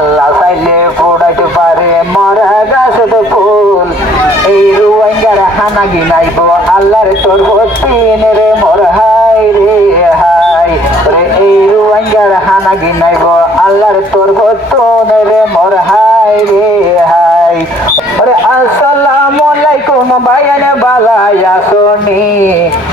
আল্লাহ চাইলে ফুটাইতে পারে মরা গাছতে ফুল এই রুয়াঙ্গার হানা গিনাইব আল্লাহর তোর বতিন রে মোর হাই রে হাই রে এই রুয়াঙ্গার হানা গিনাইব আল্লাহর তোর বতন রে মোর হাই রে হাই ওরে আসসালামু আলাইকুম ভাইয়ান বালায়া সোনি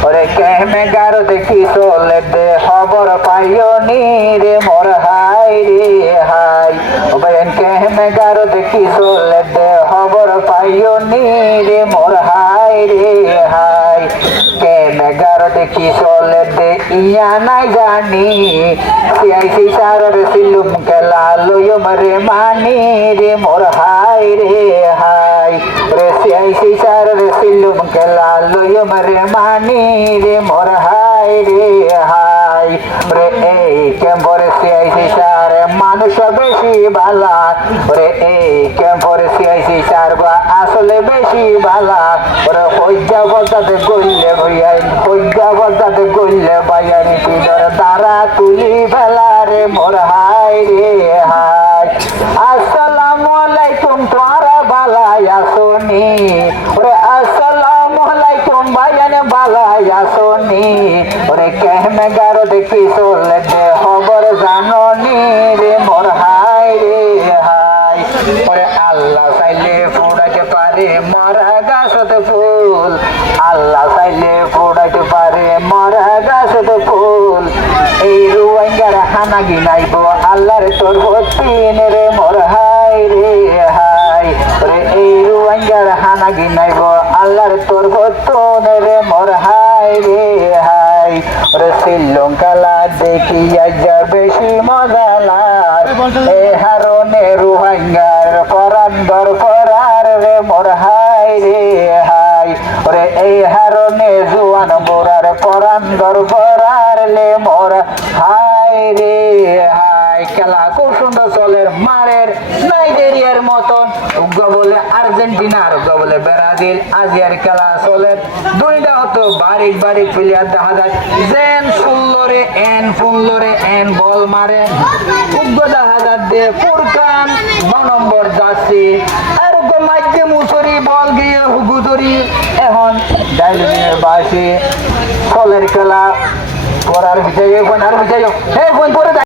ওরে কেমে গারো দেখি চলে দে খবর পাইও নি রে মোর হাই রে হাই ভাইয়ান কেমে গারো দেখি চলে দে খবর পাইও নি রে মোর হাই রে হাই কেমে গারো দেখি চলে দে ইয়া নাই জানি সিআইসি সারর সিলুম কেলা লইম রে মানি রে মোর হাই রে হাই রে সিআইসি সারর সিলুম কেলা লইম রে মানি রে মোর হাই রে হাই রে এই কেম্বর সিআইসি সার মানুষ বেশি বালা রে এই কেম্বর সিআইসি সার বা আসলে বেশি বালা রে হইজা বলতাতে গইলে ভইয়াই হইজা বলতাতে গইলে বাইয়ানি পিডর তারা তুলি ফেলা রে মোর হাই রে হাই আসসালামু আলাইকুম তোরা বালায়া সোনি ওরে আসসালামু আলাইকুম ভাইয়ান বালায়া সোনি ওরে কেমে গারো দেখি চলে দে খবর জাননি রে মোর হাই রে হাই ওরে আল্লাহ চাইলে ফুটাইতে পারে মরা গাছতে ফুল আল্লাহ চাইলে ফুটাইতে পারে মরা গাছতে ফুল এই রুয়াঙ্গার হানা গিনাইব আল্লাহর তোর বতিন রে মোর হাই রে হাই রে এই রুয়াঙ্গার হানা গিনাইব আল্লাহর তোর বতন রে মোর হাই রে হাই রে শ্রীলঙ্কালা দেখি যা বেশি মজালার এ হারনে রুয়াঙ্গার পরান দর পরার রে মোর হাই রে হাই রে এই হারনে জুয়ান মোরার পরান দর পরার লে মোর হাই রে হাই খেলা খুব সুন্দর চলে মারের নাইজেরিয়ার মতন উগ্র বলে আর্জেন্টিনা আর উগ্র বলে ব্রাজিল আজিয়ার খেলা চলে দুইটা হতো বারিক বারিক প্লেয়ার দেখা যায় জেন ফুল্লরে এন বল মারে উগ্র দেখা যাচ্ছে ফুরকান 9 নম্বর যাচ্ছে আর উগ্র মাইকে মুসরি বল গিয়ে হুগুদরি এখন ডাইলিনের বাসে ফলের খেলা করার বিষয়ে আর বিষয় হে ফোন করে